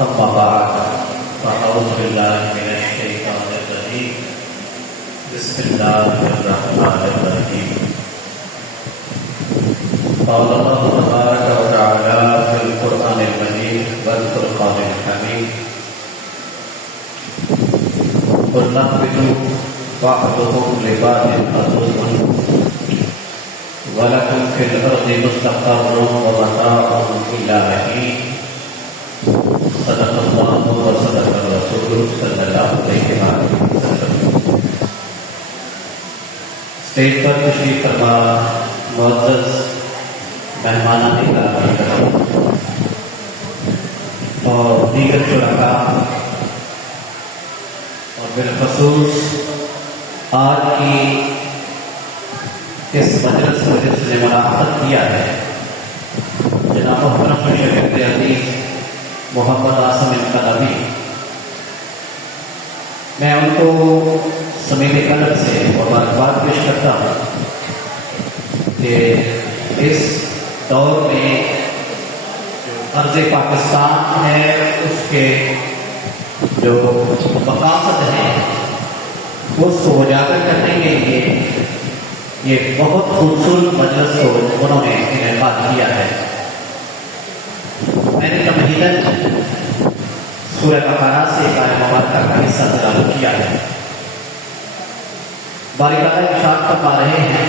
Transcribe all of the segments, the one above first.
أما بعد فأعوذ بالله من الشيطان الرجيم بسم الله الرحمن الرحيم قال الله تبارك وتعالى في القرآن المجيد والفرقان الحميد قل نهبطوا بعضكم لبعض عدو وَلَكُمْ فِي الْأَرْضِ مُسْتَقَرٌّ وَمَتَاعٌ إِلَىٰ حِينٍ صدق اللہ وصدق الرسول صلی اللہ علیہ وسلم۔ اسٹیج پر تشریف فرما معزز مہمانان کرام اور دیگر شرکاء اور بالخصوص آج کی اس مجلس کو جس نے منعقد کیا ہے جناب محترم شیخ عزیز محمد عاصم انقلابی، میں ان کو سمیع قلب سے مبارکباد پیش کرتا ہوں کہ اس دور میں ارض پاکستان ہے اس کے جو مقاصد ہیں اس کو اجاگر کرنے کے لیے یہ بہت خوبصورت مجلس کو انہوں نے انعقاد کیا ہے۔ میں نے تمہیداً سورہ بقرہ سے آیت مبارکہ کا حصہ تلاوت کیا ہے۔ باری تعالیٰ ارشاد فرما رہے ہیں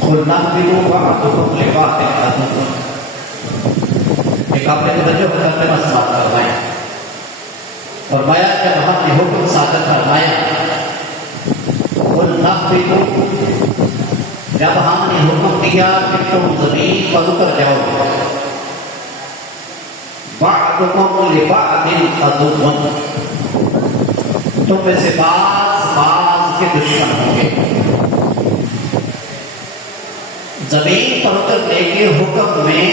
قُلْ نَهْبِطُوا بَعْضُكُمْ لِبَعْضٍ عَدُوٌّ۔ ایک آپ نے توجہ کرتے مسئلہ فرمایا جب ہم نے حکم صادر فرمایا جب ہم نے حکم دیا کہ تم زمین پر اتر جاؤ، بعضکم لبعض عدو، تم میں سے بعض کے دشمن ہوں گے۔ زمین پر اترنے کے حکم میں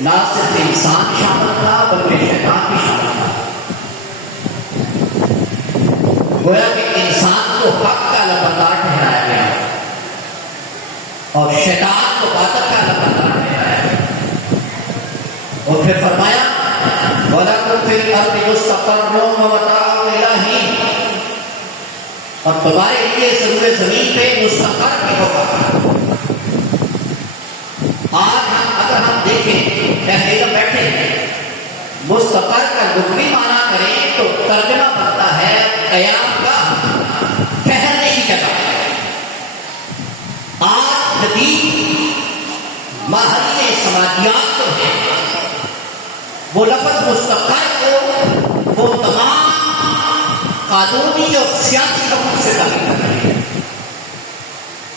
نہ صرف انسان شامل تھا بلکہ شیطان بھی شامل تھا۔ گویا کہ انسان کو حق کا لبردار ٹھہرایا گیا اور شیطان کو باطل کا لبردار ٹھہرایا گیا، اور پھر فرمایا وَلَكُمْ فِي الْأَرْضِ مُسْتَقَرٌّ وَمَتَاعٌ إِلَىٰ حِينٍ، اور تمہارے لیے ضرور زمین پہ مستقر بھی ہوگا۔ آج اگر ہم دیکھیں تحریر بیٹھے ہیں، مستقر کا لغوی معنی کریں تو ترجمہ بنتا ہے قیام کا، ٹھہرنے کی جگہ۔ آج جدید ماہرین سماجیات جو ہے وہ لفظ مستقر کو وہ تمام قانونی اور سیاسی حقوق سے تعبیر کر رہے ہیں،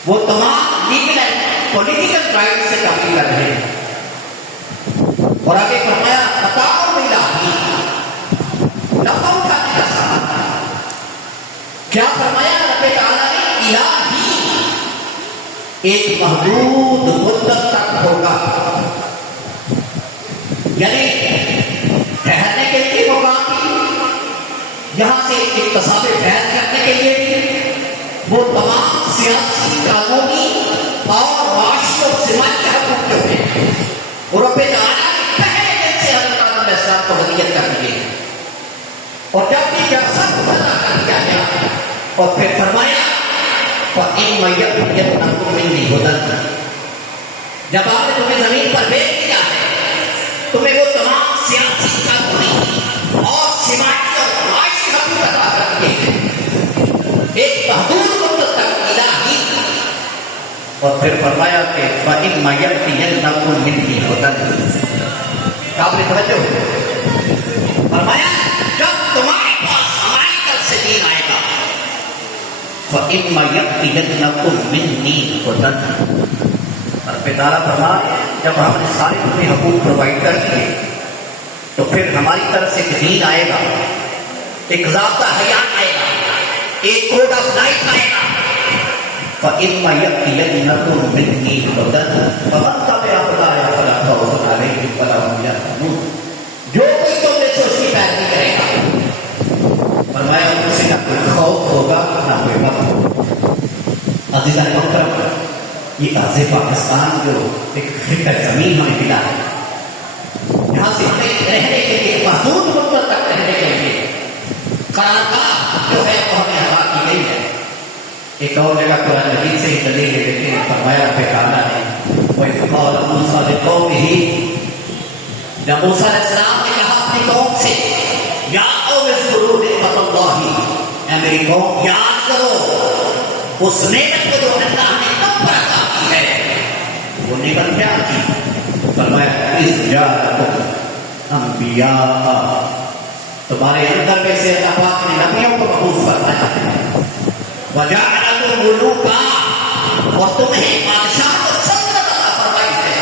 وہ تمام لیگل اینڈ پولیٹیکل رائٹ سے تعبیر کر رہے ہیں۔ اور آگے فرمایا متاع الہی، نفع اٹھانے کا ساتھ کیا فرمایا رب تعالیٰ نے؟ الہی، ایک محدود مدت تک ہوگا، یعنی ٹھہرنے کے لیے ہوگا، یہاں سے اقتصاد فیض کرنے کے لیے وہ تمام سیاسی، قانونی اور معاشی اور سماجی حقوق جو ہیں وہ رب تعالیٰ نے پہلے دن سے حضرت آدم علیہ السلام کو ہدیت کر دیے، اور جب بھی جب سب ادا کر دیا گیا اور پھر فرمایا فَإِمَّا يَأْتِيَنَّكُم مِّنِّي هُدًى، جب آپ نے تمہیں زمین پر بھیج دیا ہے تمہیں وہ تمام سیاسی، قانونی اور سماجی اور معاشی حقوق ادا کر دیے ہیں ایک محدود مدت تک الہی، اور پھر فرمایا کہ فَإِمَّا يَأْتِيَنَّكُم مِّنِّي هُدًى۔ قابل توجہ فرمایا جب تمہارے پاس ہماری طرف سے دین آئے گا فَإِمَّا يَأْتِيَنَّكُم مِّنِّي هُدًى، اور پھر تعالیٰ فرمائے جب ہم نے سارے اپنے حقوق پرووائڈ کر دیے تو پھر ہماری طرف سے ایک دین آئے گا، ایک ضابطہ حیات آئے گا، ایک کوڈ آف لائف آئے گا۔ فَإِمَّا يَأْتِيَنَّكُم مِّنِّي هُدًى فَمَن تَبِعَ هُدَايَ فَلَا خَوْفٌ عَلَيْهِمْ وَلَا هُمْ يَحْزَنُونَ، جو کوئی تم میں سے اس کی پیروی کرے گا فرمایا ان سے نہ کوئی خوف ہوگا نہ کوئی غم ہوگا۔ عزیزان محترم، یہ ارض پاکستان جو ایک فکر زمین ہمیں ملا ہے، یہاں سے ہمیں رہنے کے لیے محدود مدت تک رہنے کے لیے قرارگاہ جو ہے وہ ہمیں عطا کی گئی ہے. ایک اور جگہ قرآن مجید سے ہی دلیل ہے، لیکن فرمایا رب تعالیٰ نے وَإِذْ قَالَ مُوسَىٰ لِقَوْمِهِ، جب موسیٰ علیہ السلام نے کہا اپنی قوم سے یا قوم اذکروا نعمت اللہ، اے میری قوم یاد کرو اس نعمت کو جو اللہ نے تم پر عطا کی ہے. وہ نعمت کیا کی؟ فرمایا اذ جاءکم انبیاء، تمہارے اندر میں سے اللہ پاک نے نبیوں کو مبعوث فرمایا ہے. وَجَعَلَكُمْ مُلُوكًا، اور تمہیں بادشاہ کو سلطنت عطا فرمائی ہے.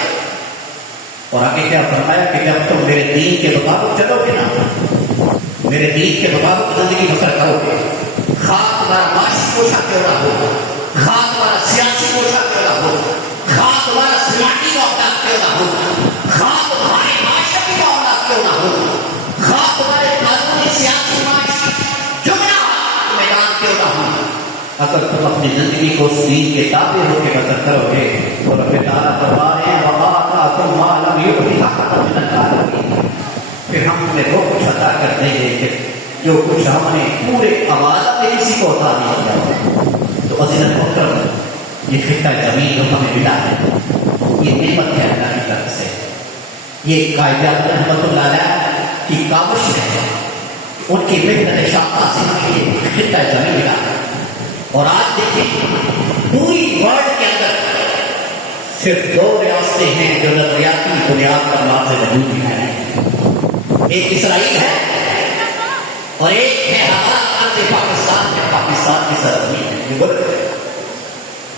اور آگے کیا فرمایا کہ جب تم میرے دین کے مطابق چلو گے نا، میرے دین کے مطابق زندگی بسر کرو گے، خواہ تمہارا معاشی کوشہ کیوں نہ ہو، خواہ تمہارا سیاسی کوشہ کیوں نہ ہو، خواہ تمہارا سماجی معاملہ کیوں نہ ہو، خواہ تمہارے معاشرتی معاملہ کیوں نہ ہو، خواہ تمہارے قانونی سیاسی معاشی جملہ میدان کیوں نہ ہو، اگر تم اپنی زندگی کو دین کے تابع ہو کے بسر کرو گے تو رب تعالیٰ فرما رہے ہیں وَآتَاكُم مَّا لَمْ يُؤْتِ أَحَدًا مِّنَ الْعَالَمِينَ، پھر ہم تمہیں وہ کچھ عطا کر دیں گے کہ جو کچھ ہم نے پورے عوالم میں کسی کو عطا نہیں کیا ہو. تو عزیزاً محترم، یہ خطہ زمین جو ہمیں ملا ہے یہ نعمت ہے اللہ کی طرف سے. یہ قائد اعظم رحمۃ اللہ علیہ کی کاوش ہے، ان کی محنت شاقہ سے ہمیں یہ خطہ زمین ملا ہے. اور آج دیکھیں پوری ورلڈ کے اندر صرف دو ریاستیں ہیں جو نظریاتی بنیاد پر واضح وجود میں ہیں. ایک اسرائیل ہے اور ایک ہے ہمارا ارض پاکستان ہے، پاکستان کی سرزمین ہے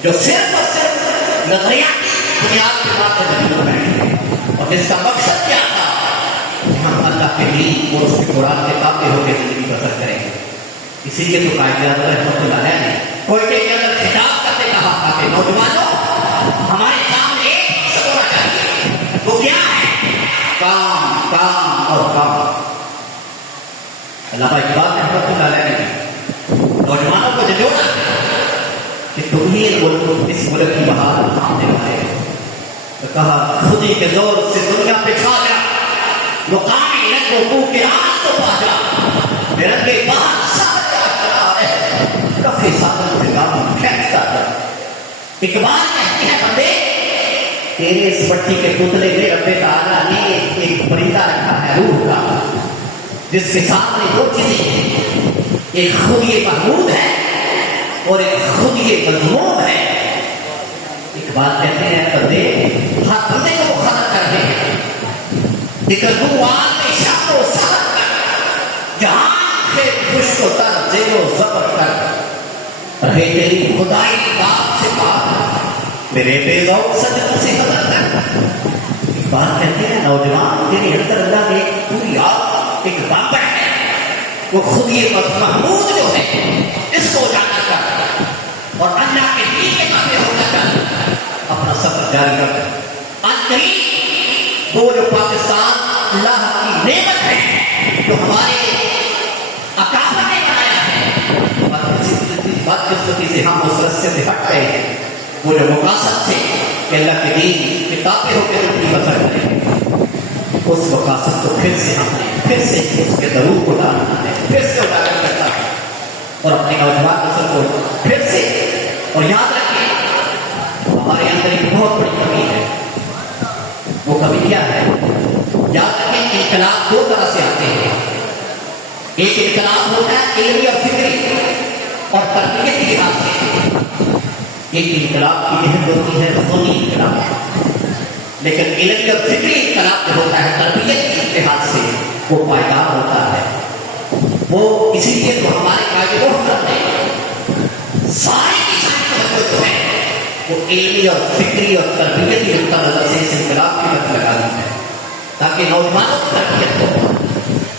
جو صرف اور صرف نظریاتی بنیاد پر واضح وجود میں ہیں. اور جس کا مقصد کیا تھا کہ ہم اللہ کے دین اور اس کے قرآن کے تابع ہو کے زندگی بسر کریں گے. اسی لیے تو قائد اعظم رحمۃ اللہ علیہ نے کوئٹے کے اندر خطاب کرتے کہا تھا کہ نوجوانوں ہمارے سامنے ایک مقصد ہونا چاہیے، وہ کیا ہے؟ کام، کام اور کام. علامہ اقبال رحمۃ اللہ علیہ نے نوجوانوں کو جھنجھوڑا کہ تم ہی اس ملک کی بہار تھامنے والے ہو. تو کہا خودی کے زور سے دنیا پہ چھا جا، مقامی رنگوں کو کے آج تو پا جا، رنگے باہر کفی ساتھ نظام کھینچتا تھا. اقبال کہتے ہیں بندے تیرے اس مٹی کے پتلے میں رب تعالیٰ نے ایک پرندہ رکھا ہے روح کا، جس کے سامنے دو چیزیں ہیں، ایک خود یہ محمود ہے اور ایک خود یہ مذموم ہے. اقبال کہتے ہیں بندے ہر بندے کو خلق کر رہے ہیں، اقبال میں شک و سخت کر جہاں سے خشک و تر زیر و زبر کر رہے تیری خدائی بات سے بات میرے بے ذوق سجدوں سے بدل کر. اقبال کہتے ہیں نوجوان تیرے اندر اللہ نے ایک پوری آگ، ایک بامبر ہے، وہ خود یہ محمود جو ہے اس کو اجاگر کر اور اللہ کے دین کے تابع ہو کر اپنا سفر جاری کر. آج نہیں وہ جو پاکستان اللہ کی نعمت ہے جو ہمارے اکابر نے بنایا ہے، بدقسمتی سے ہم اس رستے سے ہٹ گئے ہیں. وہ جو مقاصد تھے کہ اللہ کے دین کے تابع ہو کے زندگی بسر کریں، اس مقاصد کو پھر سے ہم نے پھر سے اس کے ضرور کو ڈالنا ہے، پھر سے اجاگر کرنا ہے اور اپنے نوجوان نسل کو پھر سے. اور یاد رکھیں ہمارے اندر ایک بہت بڑی کمی ہے. وہ کمی کیا ہے؟ یاد رکھیں انقلاب دو طرح سے آتے ہیں. ایک انقلاب ہوتا ہے علمی اور فکری اور تربیتی لحاظ سے. ایک انقلاب کی اہم ہوتی ہے خودی انقلاب، لیکن علمی اور فکری انقلاب جو ہوتا ہے تربیت کے لحاظ سے وہ پائیدار ہوتا ہے. وہ اسی لیے تو ہمارے قائد محترم نے ساری کی ساری جو ہے وہ علمی اور فکری اور تربیتی نقطہ نظر سے اس انقلاب کی طرف لگا دی ہے تاکہ نوجوانوں کی تربیت ہو،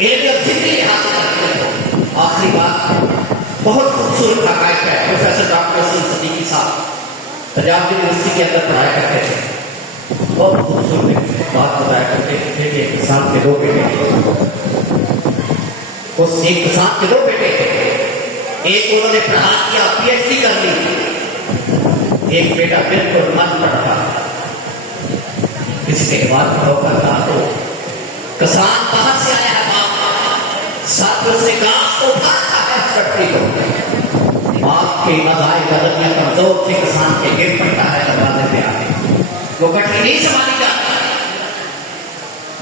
علمی اور فکری لحاظ سے تربیت ہو. آخری بات بہت خوبصورت حقائق ہے. پروفیسر ڈاکٹر وسیم صدیقی صاحب پنجاب یونیورسٹی کے اندر پڑھایا کرتے تھے. بہت خوبصورت بات بتایا کرتے تھے کہ ایک کسان کے دو بیٹے تھے. اس ایک کسان کے دو بیٹے تھے، ایک انہوں نے پڑھا کیا پی ایچ ڈی کر لی، ایک بیٹا بالکل من پڑھا کسی کے بعد ہو کر تھا تو کسان باہر سے آیا ہے باپ، ساتھ اس نے گاس کو اٹھا رکھا ہے اس کٹری کو، باپ کے مزائے بدن یا کمزور سے کسان کے گر پڑتا ہے دروازے پہ آ کے، وہ کٹری نہیں سنبھالی جاتی،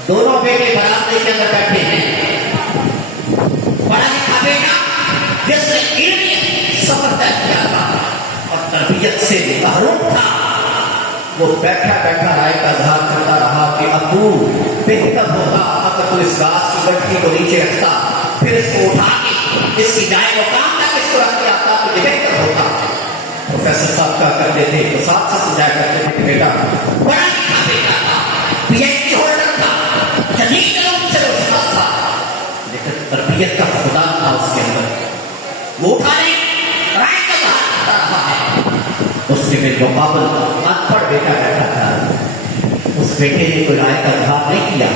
دونوں بیٹے برآمدے کے اندر بیٹھے ہیں، پڑھا لکھا بیٹا جس نے علمی سفر طے کیا تھا اور تربیت سے محروم تھا، وہ بیٹھا بیٹھا رائے کا اظہار کرتا رہا کہ ابو بہتر ہوتا اگر تو اس گھاس کی گٹھی کو نیچے رکھتا، پھر اس کو اٹھا کے اس کی جائے مقام تک اس کو رکھ کے آتا تو یہ بہتر ہوتا۔ پروفیسر صاحب کیا کرتے تھے تو ساتھ سے سمجھایا کرتے تھے کہ بیٹا بڑا لکھا بیٹا تھا، پی ایچ ڈی ہولڈر تھا، جدید علوم سے روشناس تھا، لیکن تربیت کا خدا تھا اس کے اندر، وہ اٹھانے رائے کا اظہار کرتا رہا ہے۔ اس سے میرے مقابل ان پڑھ بیٹا بیٹھا تھا، اس بیٹے نے کوئی رائے کا اظہار نہیں کیا،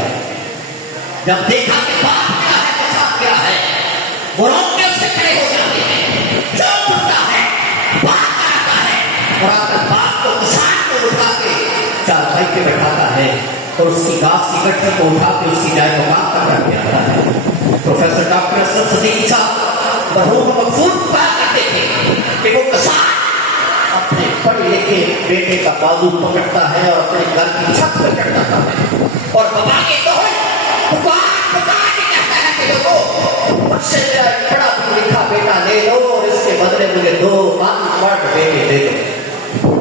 جب دیکھا کہ باپ کیا ہے کے ساتھ کیا ہے، وہ روک کے اس سے کھڑے ہو جاتے ہیں، جو اٹھتا ہے باپ کرتا ہے اور آ کر باپ کو کسان کو اٹھا کے چارپائی پہ بیٹھاتا ہے اور اس کی گھاس کی گٹھی کو اٹھا کے اس کی جائے مقام پر رکھ کے آتا ہے۔ پروفیسر ڈاکٹر اسد صدیقی صاحب مرحوم مقصود کہا کرتے تھے کہ وہ کسان اپنے پڑھے لکھے بیٹے کا بازو پکڑتا ہے اور اپنے گھر کی چھت پہ چڑھتا ہے اور بابا کے پکار کے کہتا ہے کہ لوگوں مجھ سے میرا ایک بڑا بھی لکھا بیٹا لے لو اور اس کے بدلے مجھے 2 ان پڑھ بیٹے دے دو۔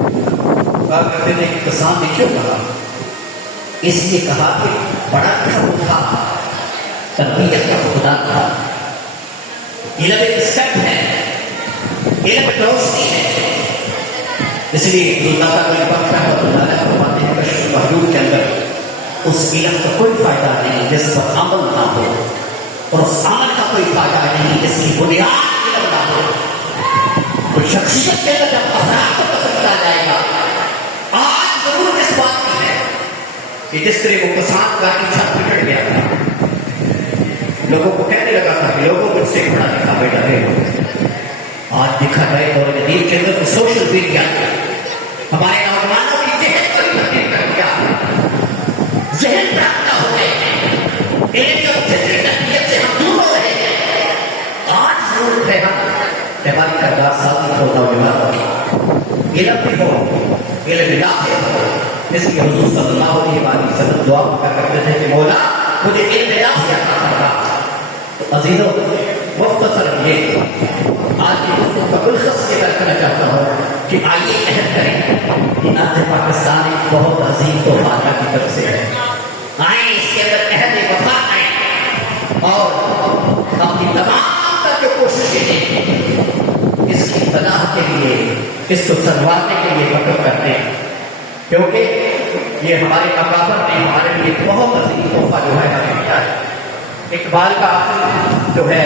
کہا کرتے تھے کہ کسان نے کیوں کہا؟ اس لیے کہا کہ بڑا خود تھا، تربیت کا خدا تھا، علم ایک اسٹیپ ہے، علم ایک روشنی ہے، اس لیے اللہ تعالیٰ فرماتے ہیں کشف محدود کے اندر اس علم کا کوئی فائدہ نہیں جس پر عمل نہ ہو، اور اس عمل کا کوئی فائدہ نہیں جس کی بنیاد علم نہ ہو۔ تو شخصیت کے اندر جب اثرات کو پسند آ جائے گا، آج ضرور اس بات کی ہے کہ جس طرح وہ کسان کا کی چھت پکڑ گیا تھا، لوگوں کو کہنے لگا تھا کہ لوگوں کو سے پڑھا لکھا بیٹا ہے، آج دیکھا جائے دور جدید کے اندر سوشل میڈیا ہمارے نوجوانوں کی ذہن کو تبدیل کر دیا، ذہن پراپت ہو گئے ہیں، علم اور فطری تربیت سے ہم دور ہو رہے ہیں۔ آج ضرورت ہے کہ ہماری کردار سازی کو نوجوانوں کی علم بھی ہو، علم نافع ہو، جس کی حضور صلی اللہ علیہ وسلم دعا کرتے تھے کہ مولا مجھے علم نافع عطا فرما۔ تو عزیزوں مختصر یہ آج کی گفتگو کا بالخص یہ کرنا چاہتا ہوں کہ آئیے عہد کریں کہ آج پاکستان ایک بہت عظیم تحفہ اللہ کی طرف سے ہے، آئیں اس کے اندر عہد وفا کریں اور اپنی تمام تر جو کوششیں ہیں اس کی فلاح کے لیے، اس کو سنوارنے کے لیے وقف کرتے ہیں، کیونکہ یہ ہمارے اکابر نے ہمارے لیے بہت عظیم تحفہ جو ہے ہمیں دیا ہے۔ اقبال کا آخر جو ہے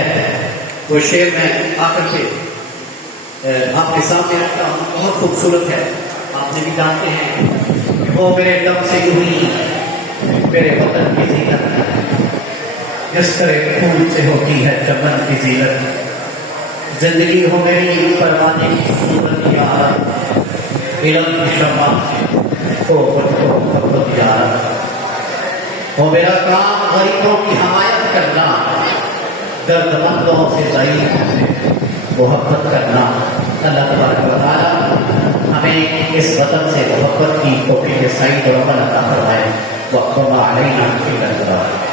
وہ شعر میں آ کر کے آپ کے سامنے رکھتا ہوں، بہت خوبصورت ہے، آپ نے بھی جانتے ہیں کہ وہ میرے دم سے ہوئی میرے وطن کی زینت، جس طرح پھول سے ہوتی ہے چمن کی زینت، زندگی ہو میری پروانے کی صورت یار، علم کی شمع کو محبت یار، ہو میرا کام غریبوں کی حمایت کرنا، درد مندوں سے ضعیفوں سے محبت کرنا۔ اللہ تبارک و تعالیٰ ہمیں اس وطن سے محبت کی توفیق سعید اور عمل عطا فرمائے۔ وَقَّمَ عَلَيْنَا فِي الْأَنْوَارِ۔